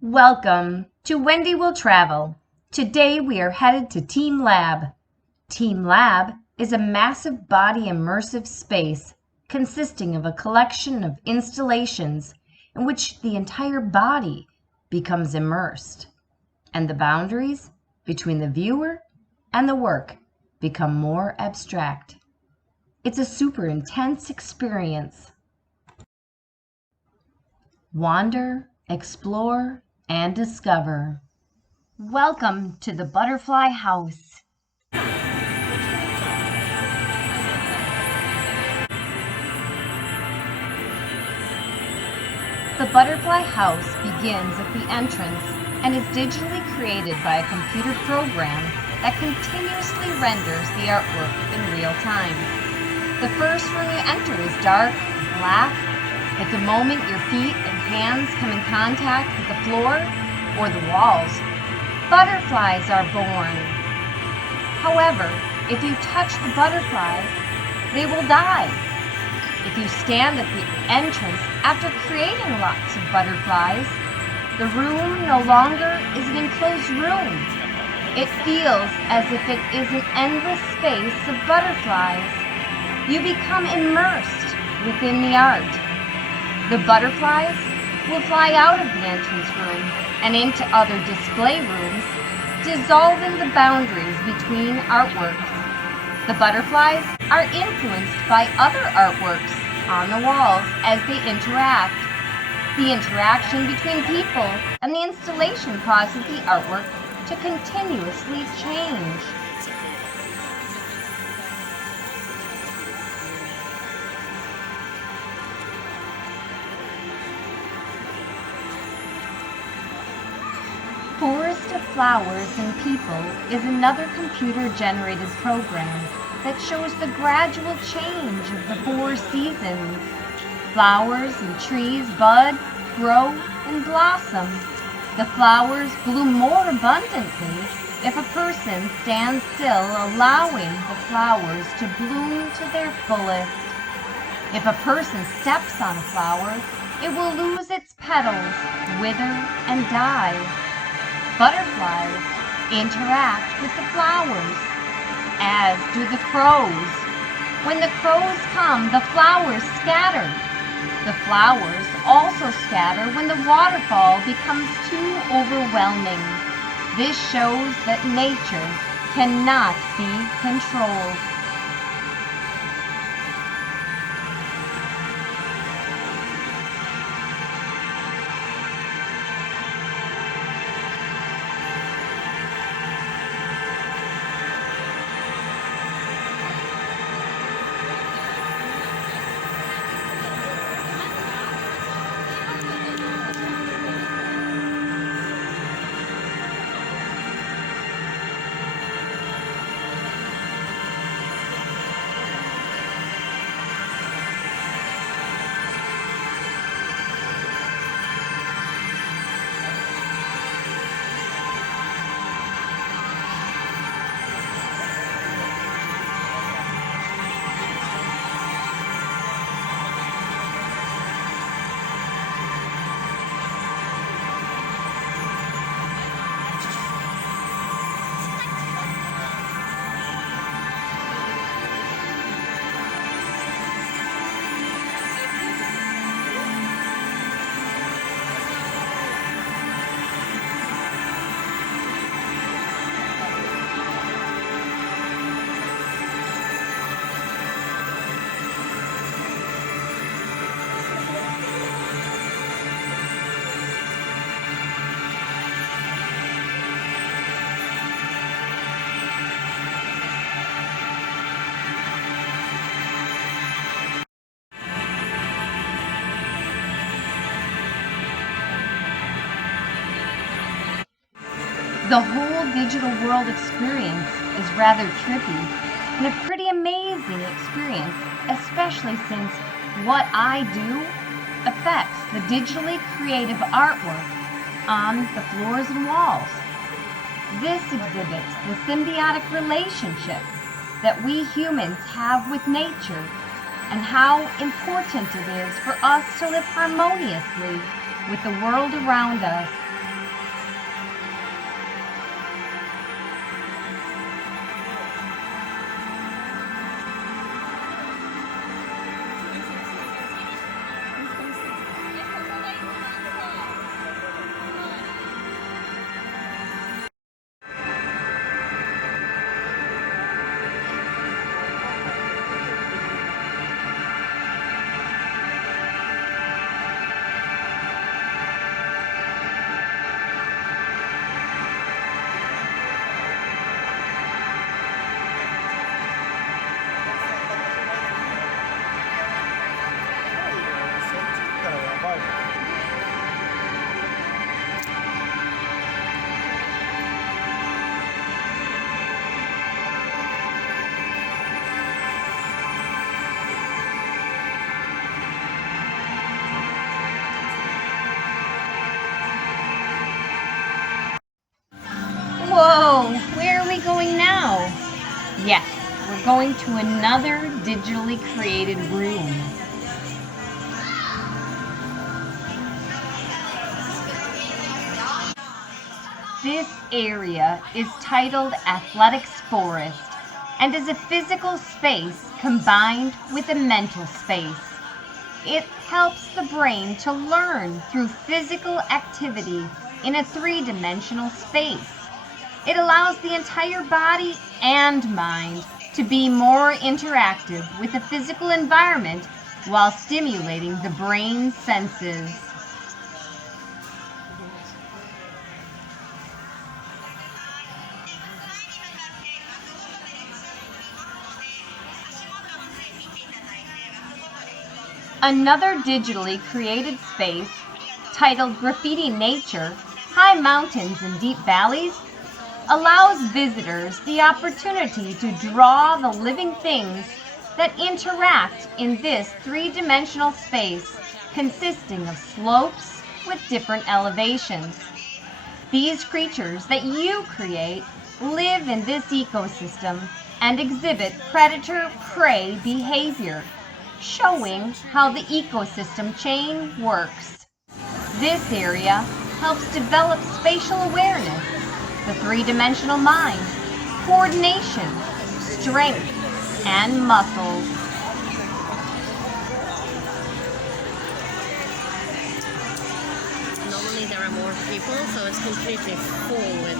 Welcome to Wendy Will Travel. Today we are headed to TeamLab. TeamLab is a massive body immersive space consisting of a collection of installations in which the entire body becomes immersed, and the boundaries between the viewer and the work become more abstract. It's a super intense experience. Wander, explore, and discover. Welcome to the Butterfly House. The Butterfly House begins at the entrance and is digitally created by a computer program that continuously renders the artwork in real time. The first room you enter is dark, black, but the moment your feet and hands come in contact with the floor or the walls, butterflies are born. However, if you touch the butterflies, they will die. If you stand at the entrance after creating lots of butterflies, the room no longer is an enclosed room. It feels as if it is an endless space of butterflies. You become immersed within the art. The butterflies will fly out of the entrance room and into other display rooms, dissolving the boundaries between artworks. The butterflies are influenced by other artworks on the walls as they interact. The interaction between people and the installation causes the artwork to continuously change. Forest of Flowers and People is another computer-generated program that shows the gradual change of the 4 seasons. Flowers and trees bud, grow, and blossom. The flowers bloom more abundantly if a person stands still, allowing the flowers to bloom to their fullest. If a person steps on a flower, it will lose its petals, wither, and die. Butterflies interact with the flowers, as do the crows. When the crows come, the flowers scatter. The flowers also scatter when the waterfall becomes too overwhelming. This shows that nature cannot be controlled. The whole digital world experience is rather trippy and a pretty amazing experience, especially since what I do affects the digitally creative artwork on the floors and walls. This exhibits the symbiotic relationship that we humans have with nature and how important it is for us to live harmoniously with the world around us. So, where are we going now? Yes, we're going to another digitally created room. This area is titled Athletics Forest and is a physical space combined with a mental space. It helps the brain to learn through physical activity in a three-dimensional space. It allows the entire body and mind to be more interactive with the physical environment while stimulating the brain's senses. Another digitally created space, titled Graffiti Nature, High Mountains and Deep Valleys, allows visitors the opportunity to draw the living things that interact in this three-dimensional space consisting of slopes with different elevations. These creatures that you create live in this ecosystem and exhibit predator-prey behavior, showing how the ecosystem chain works. This area helps develop spatial awareness, the three-dimensional mind, coordination, strength, and muscles. Normally there are more people, so it's completely full with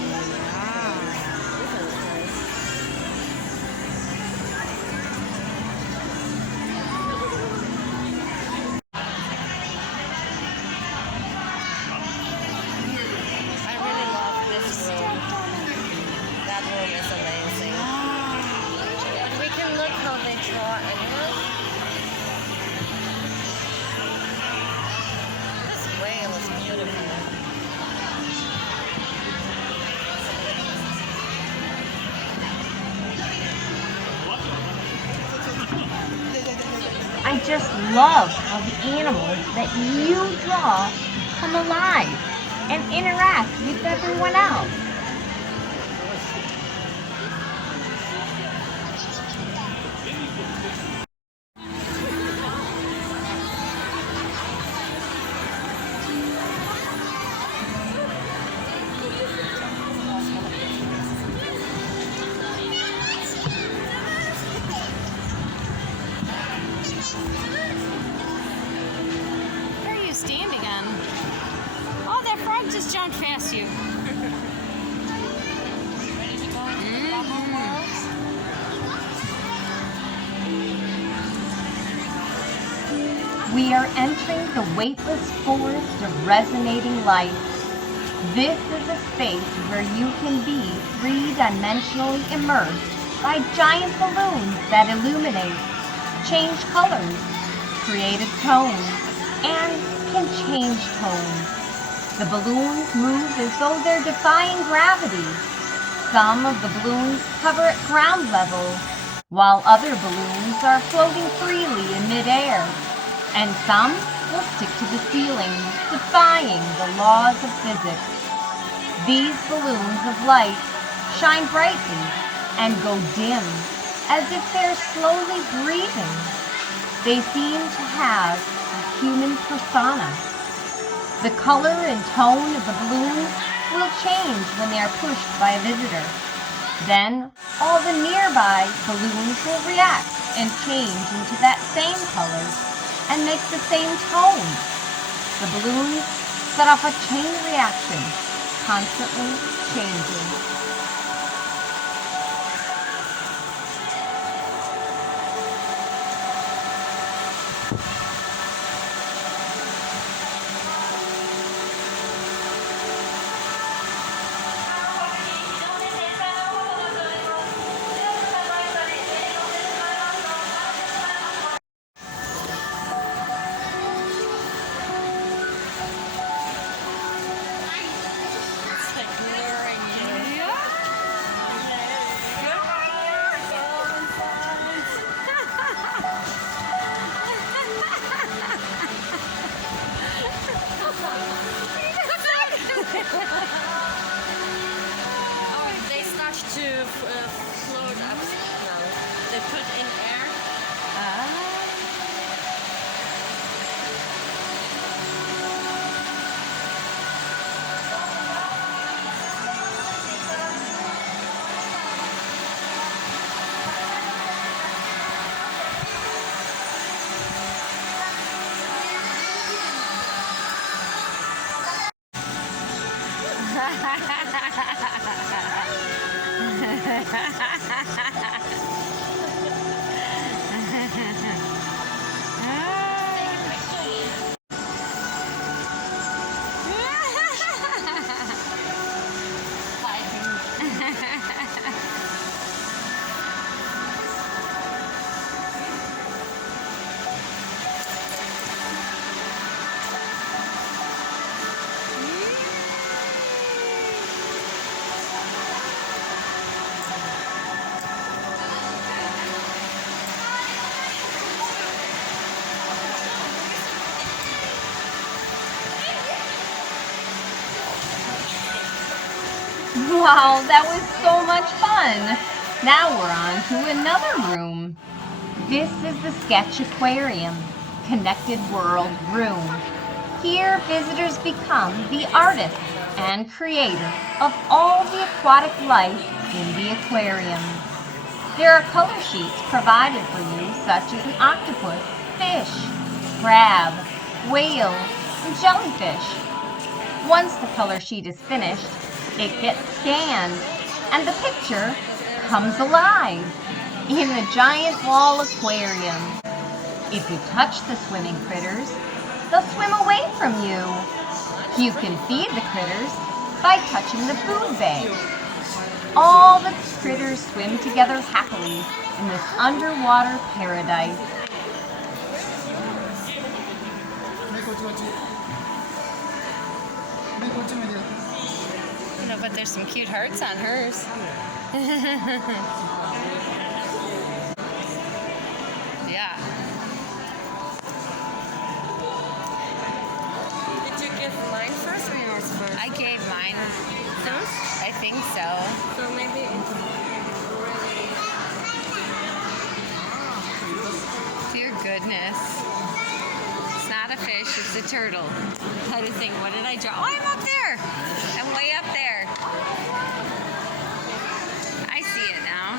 I just love how the animals that you draw come alive and interact with everyone else. standing on. Oh, that frog just jumped past you. We are entering the weightless forest of resonating light. This is a space where you can be three-dimensionally immersed by giant balloons that illuminate, change colors, create a tone, and can change tones. The balloons move as though they're defying gravity. Some of the balloons hover at ground level, while other balloons are floating freely in midair, and some will stick to the ceiling, defying the laws of physics. These balloons of light shine brightly and go dim, as if they're slowly breathing. They seem to have human persona. The color and tone of the balloons will change when they are pushed by a visitor. Then all the nearby balloons will react and change into that same color and make the same tone. The balloons set off a chain reaction, constantly changing. float up now. They put in air. Wow, that was so much fun! Now we're on to another room. This is the Sketch Aquarium, Connected World Room. Here, visitors become the artists and creator of all the aquatic life in the aquarium. There are color sheets provided for you, such as an octopus, fish, crab, whale, and jellyfish. Once the color sheet is finished, it gets scanned, and the picture comes alive in the giant wall aquarium. If you touch the swimming critters, they'll swim away from you. You can feed the critters by touching the food bag. All the critters swim together happily in this underwater paradise. No, but there's some cute hearts on hers. Yeah. Did you give mine first or yours first? I gave mine first. I think so. So maybe it's already... Dear goodness. It's not a fish, it's a turtle. I had to think, what did I draw? Oh, I'm up there. I'm way up there. I see it now.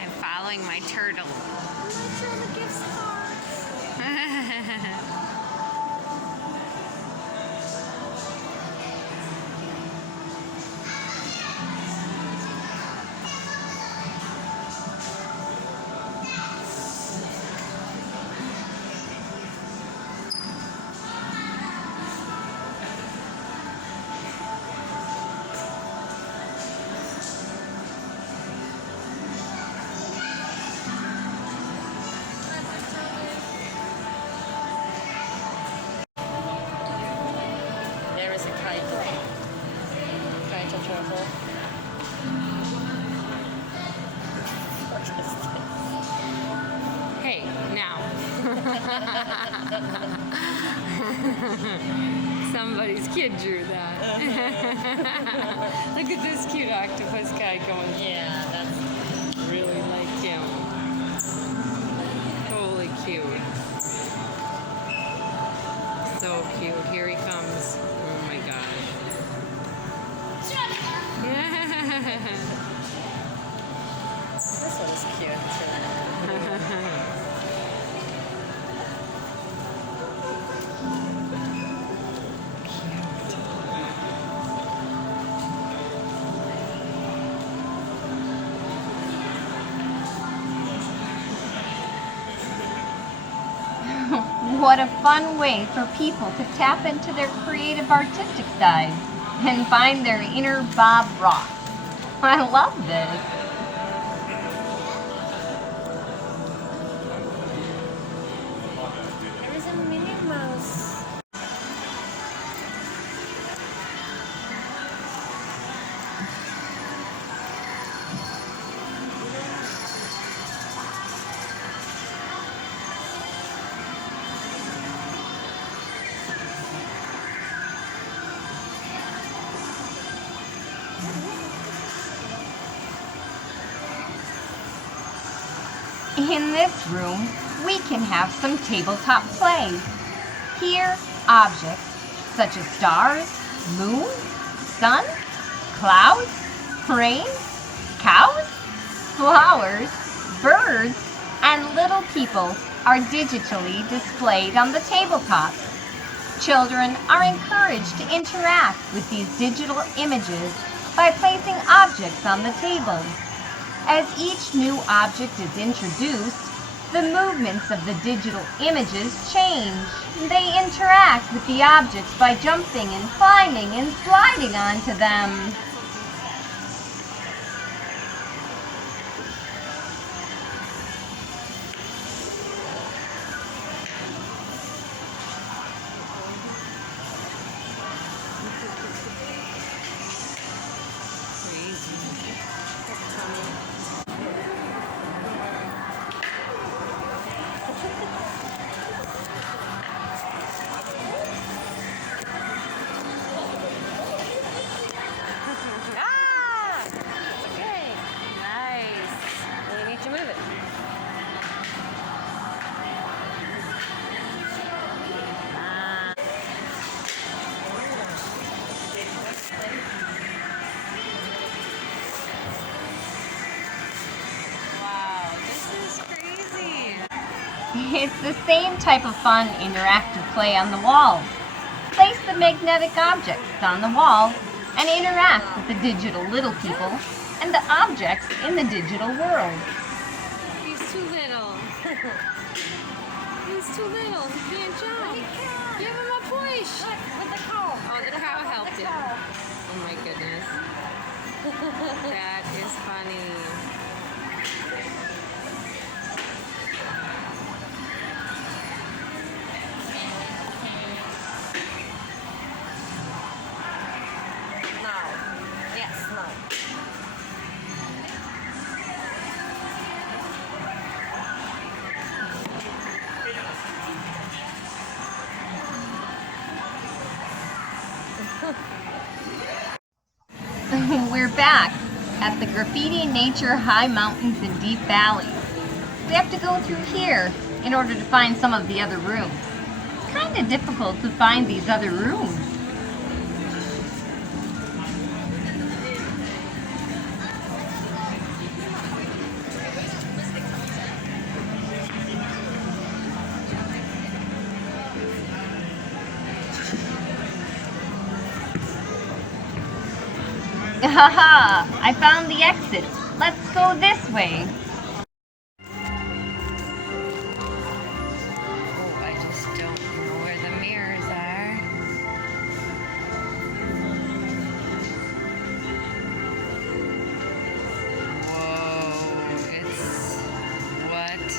I'm following my turtle. There is a kite. Kite of turtle. What is this? Hey, now. Somebody's kid drew that. Look at this cute octopus guy going. Yeah, that's... Really like him. Totally cute. So cute. Here he comes. Oh my gosh. This one is cute too. What a fun way for people to tap into their creative artistic side and find their inner Bob Ross. I love this. There is a Minnie Mouse. In this room, we can have some tabletop play. Here, objects such as stars, moon, sun, clouds, rain, cows, flowers, birds, and little people are digitally displayed on the tabletop. Children are encouraged to interact with these digital images by placing objects on the table. As each new object is introduced, the movements of the digital images change. They interact with the objects by jumping and climbing and sliding onto them. It's the same type of fun interactive play on the walls. Place the magnetic objects on the wall and interact with the digital little people and the objects in the digital world. He's too little. He's too little. He can't jump. Give him a push. With the cow. Oh, the cow helped him. Oh my goodness. That is funny. We're back at the Graffiti Nature high mountains and deep valleys. We have to go through here in order to find some of the other rooms. It's kind of difficult to find these other rooms. Haha! I found the exit. Let's go this way. Oh, I just don't know where the mirrors are. Whoa, it's what?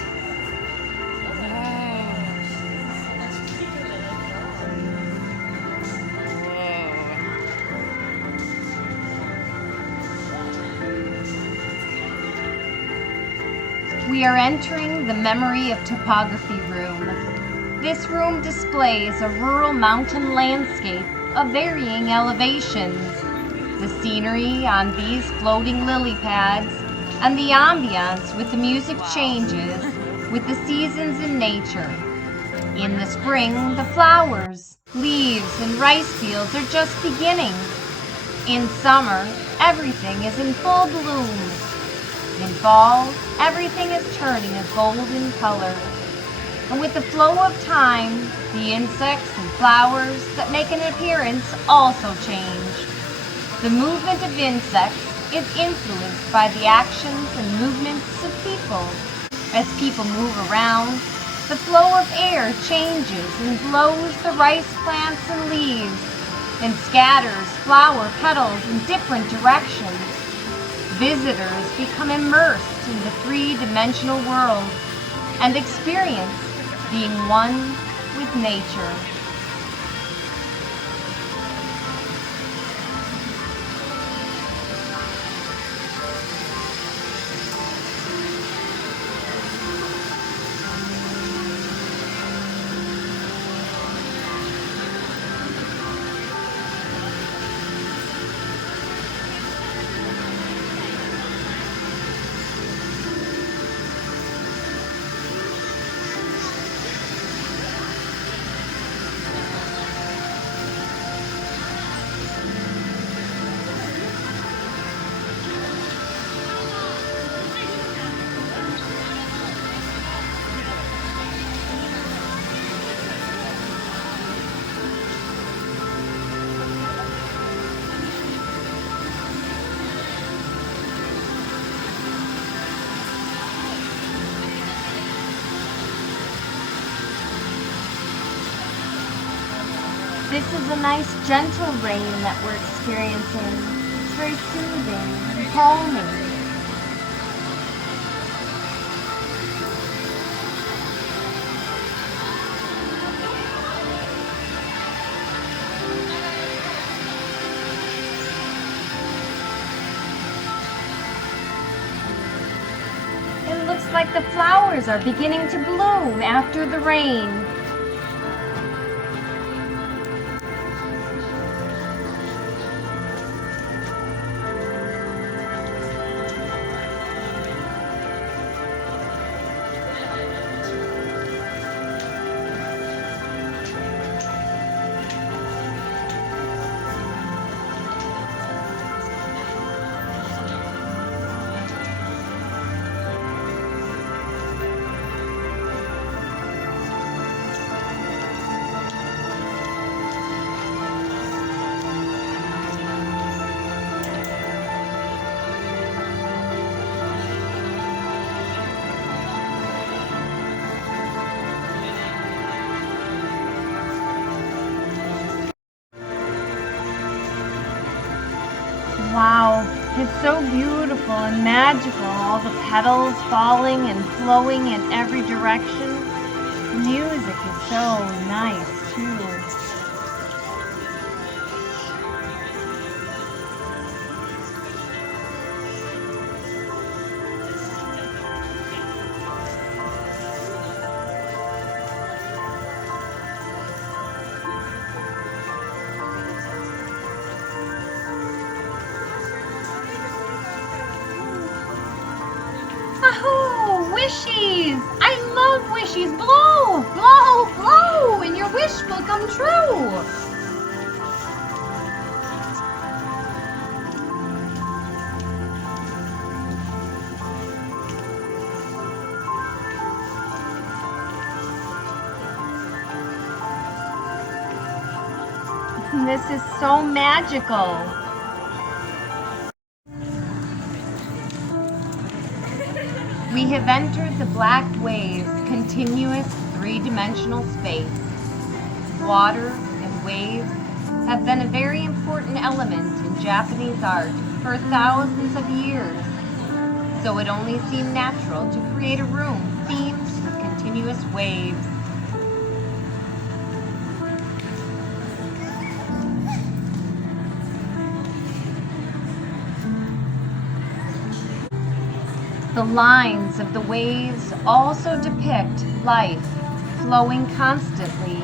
We are entering the Memory of Topography room. This room displays a rural mountain landscape of varying elevations. The scenery on these floating lily pads and the ambiance with the music changes with the seasons in nature. In the spring, the flowers, leaves, and rice fields are just beginning. In summer, everything is in full bloom. In fall, everything is turning a golden color. And with the flow of time, the insects and flowers that make an appearance also change. The movement of insects is influenced by the actions and movements of people. As people move around, the flow of air changes and blows the rice plants and leaves and scatters flower petals in different directions. Visitors become immersed in the three-dimensional world and experience being one with nature. This is a nice gentle rain that we're experiencing. It's very soothing and calming. It looks like the flowers are beginning to bloom after the rain. Wow, it's so beautiful and magical, all the petals falling and flowing in every direction. The music is so nice too. Wahoo! Wishies! I love wishies! Blow! Blow! Blow! And your wish will come true! This is so magical. We have entered the black waves' continuous three-dimensional space. Water and waves have been a very important element in Japanese art for thousands of years, so it only seemed natural to create a room themed with continuous waves. The lines of the waves also depict life flowing constantly.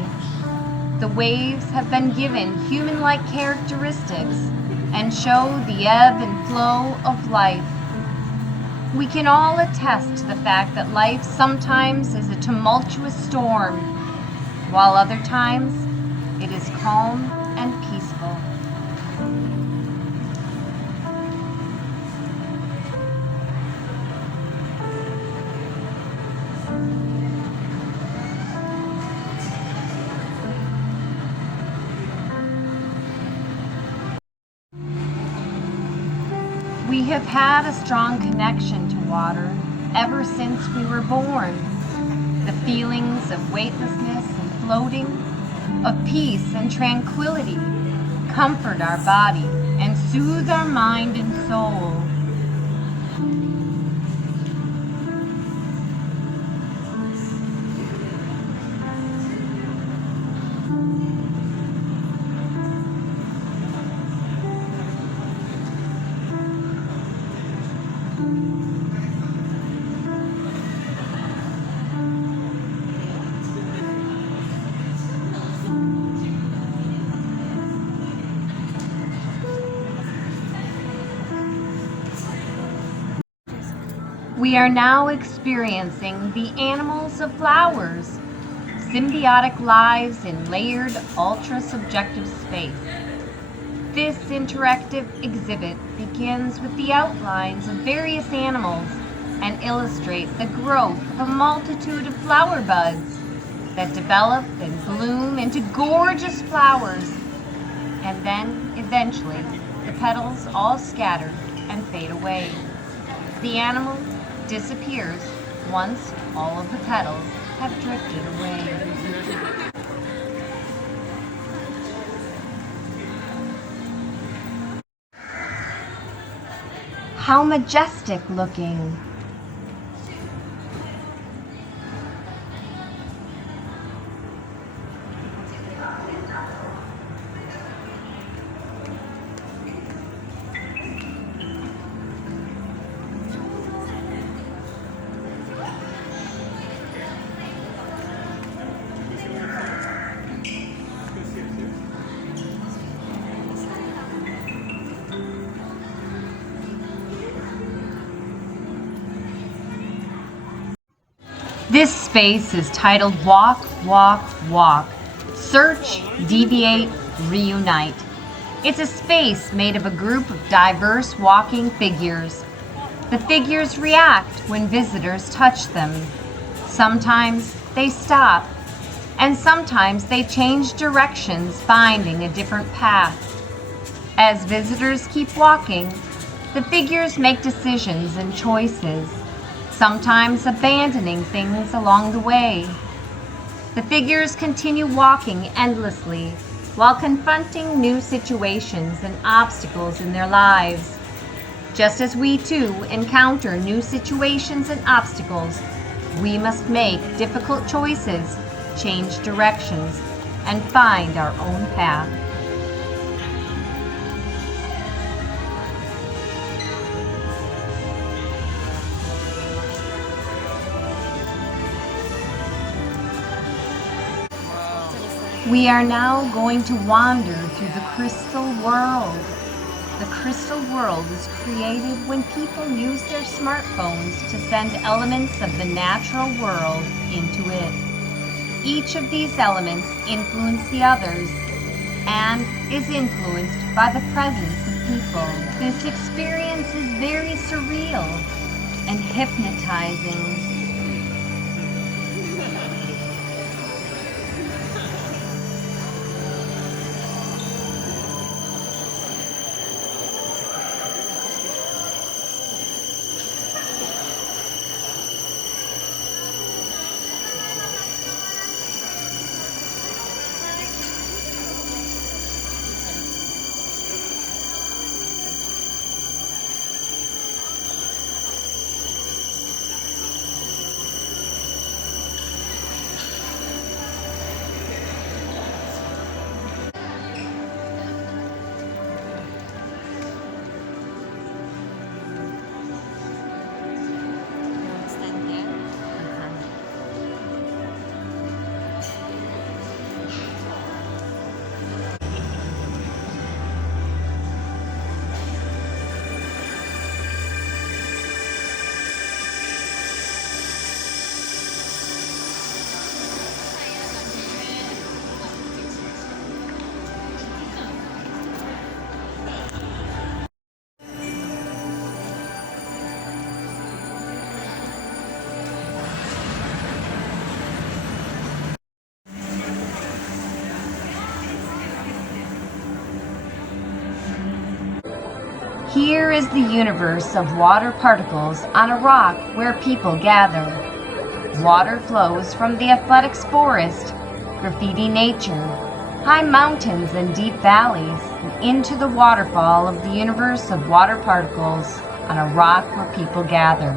The waves have been given human-like characteristics and show the ebb and flow of life. We can all attest to the fact that life sometimes is a tumultuous storm, while other times it is calm and peaceful. We have had a strong connection to water ever since we were born. The feelings of weightlessness and floating, of peace and tranquility, comfort our body and soothe our mind and soul. We are now experiencing the animals of flowers, symbiotic lives in layered, ultra-subjective space. This interactive exhibit begins with the outlines of various animals and illustrates the growth of a multitude of flower buds that develop and bloom into gorgeous flowers, and then, eventually, the petals all scatter and fade away. The animal disappears once all of the petals have drifted away. How majestic looking. This space is titled Walk, Walk, Walk. Search, Deviate, Reunite. It's a space made of a group of diverse walking figures. The figures react when visitors touch them. Sometimes they stop, and sometimes they change directions, finding a different path. As visitors keep walking, the figures make decisions and choices, sometimes abandoning things along the way. The figures continue walking endlessly while confronting new situations and obstacles in their lives. Just as we too encounter new situations and obstacles, we must make difficult choices, change directions, and find our own path. We are now going to wander through the crystal world. The crystal world is created when people use their smartphones to send elements of the natural world into it. Each of these elements influence the others and is influenced by the presence of people. This experience is very surreal and hypnotizing. Here is the universe of water particles on a rock where people gather. Water flows from the athletics forest, Graffiti Nature, high mountains and deep valleys, and into the waterfall of the universe of water particles on a rock where people gather.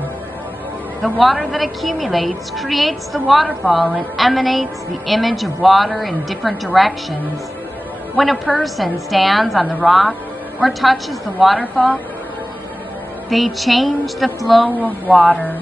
The water that accumulates creates the waterfall and emanates the image of water in different directions. When a person stands on the rock or touches the waterfall, they change the flow of water.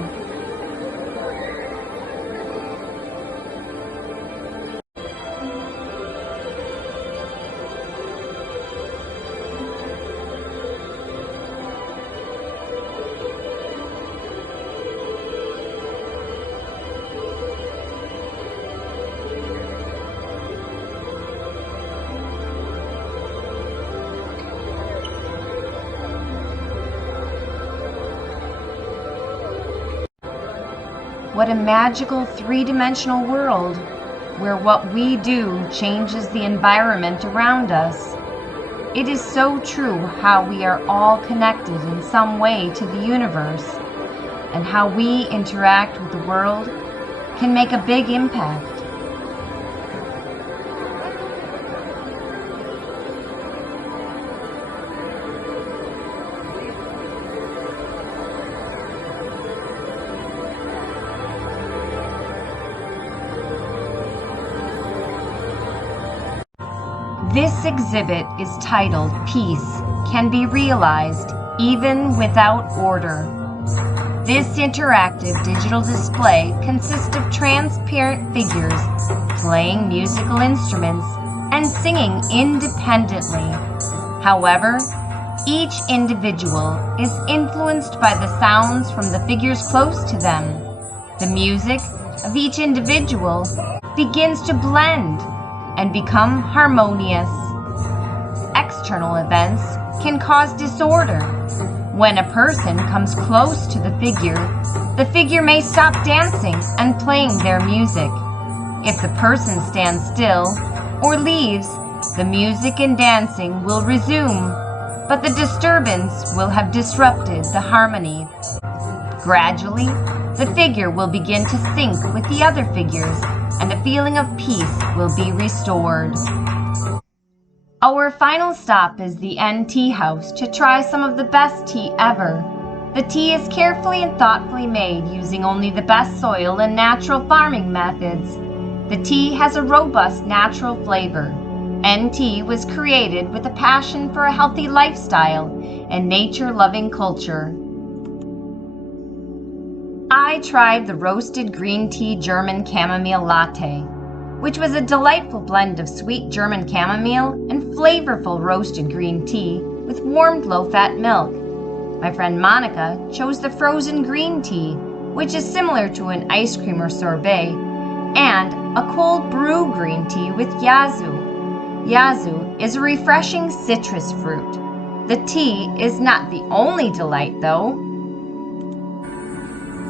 What a magical three-dimensional world where what we do changes the environment around us. It is so true how we are all connected in some way to the universe, and how we interact with the world can make a big impact. This exhibit is titled Peace Can Be Realized Even Without Order. This interactive digital display consists of transparent figures playing musical instruments and singing independently. However, each individual is influenced by the sounds from the figures close to them. The music of each individual begins to blend and become harmonious. External events can cause disorder. When a person comes close to the figure may stop dancing and playing their music. If the person stands still or leaves, the music and dancing will resume, but the disturbance will have disrupted the harmony. Gradually, the figure will begin to sync with the other figures, and a feeling of peace will be restored. Our final stop is the tea house to try some of the best tea ever. The tea is carefully and thoughtfully made using only the best soil and natural farming methods. The tea has a robust natural flavor. Tea was created with a passion for a healthy lifestyle and nature-loving culture. I tried the roasted green tea German chamomile latte, which was a delightful blend of sweet German chamomile and flavorful roasted green tea with warmed low-fat milk. My friend Monica chose the frozen green tea, which is similar to an ice cream or sorbet, and a cold brew green tea with yuzu. Yuzu is a refreshing citrus fruit. The tea is not the only delight, though.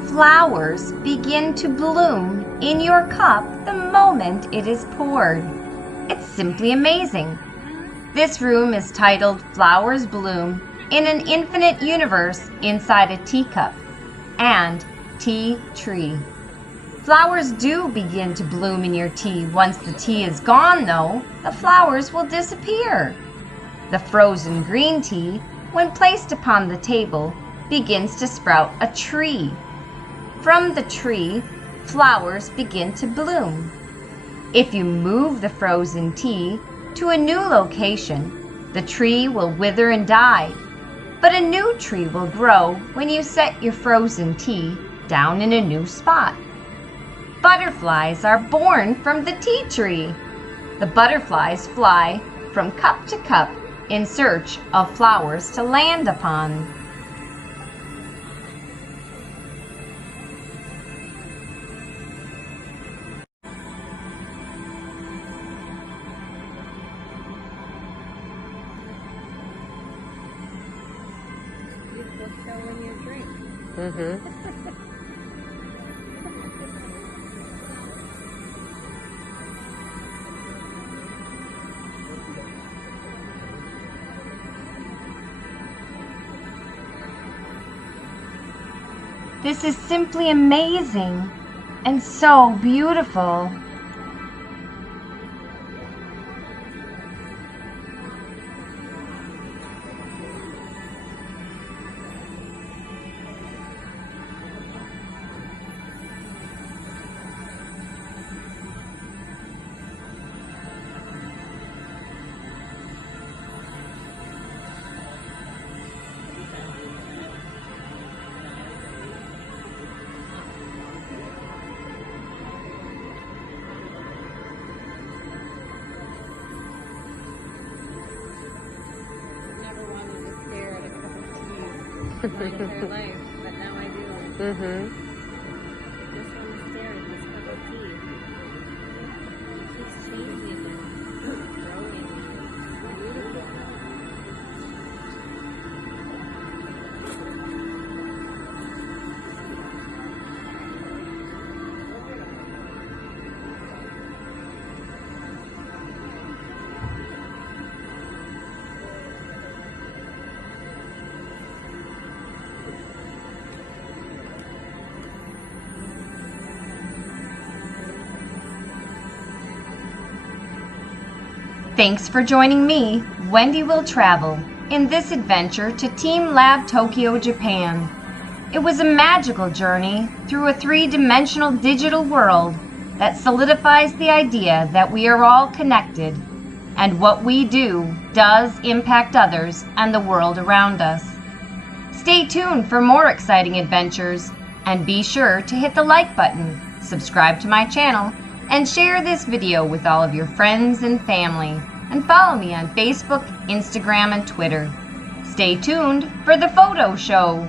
Flowers begin to bloom in your cup the moment it is poured. It's simply amazing. This room is titled Flowers Bloom in an Infinite Universe Inside a Teacup and Tea Tree. Flowers do begin to bloom in your tea. Once the tea is gone, though, the flowers will disappear. The frozen green tea, when placed upon the table, begins to sprout a tree. From the tree, flowers begin to bloom. If you move the frozen tea to a new location, the tree will wither and die. But a new tree will grow when you set your frozen tea down in a new spot. Butterflies are born from the tea tree. The butterflies fly from cup to cup in search of flowers to land upon. This is simply amazing and so beautiful. My entire life, but now I do. Just want to stare at this cup of tea. It's changing and growing. It's beautiful. Thanks for joining me, Wendy Will Travel, in this adventure to TeamLab Tokyo, Japan. It was a magical journey through a three-dimensional digital world that solidifies the idea that we are all connected. and what we do does impact others and the world around us. Stay tuned for more exciting adventures, and be sure to hit the like button, subscribe to my channel, and share this video with all of your friends and family, and follow me on Facebook, Instagram, and Twitter. Stay tuned for the photo show.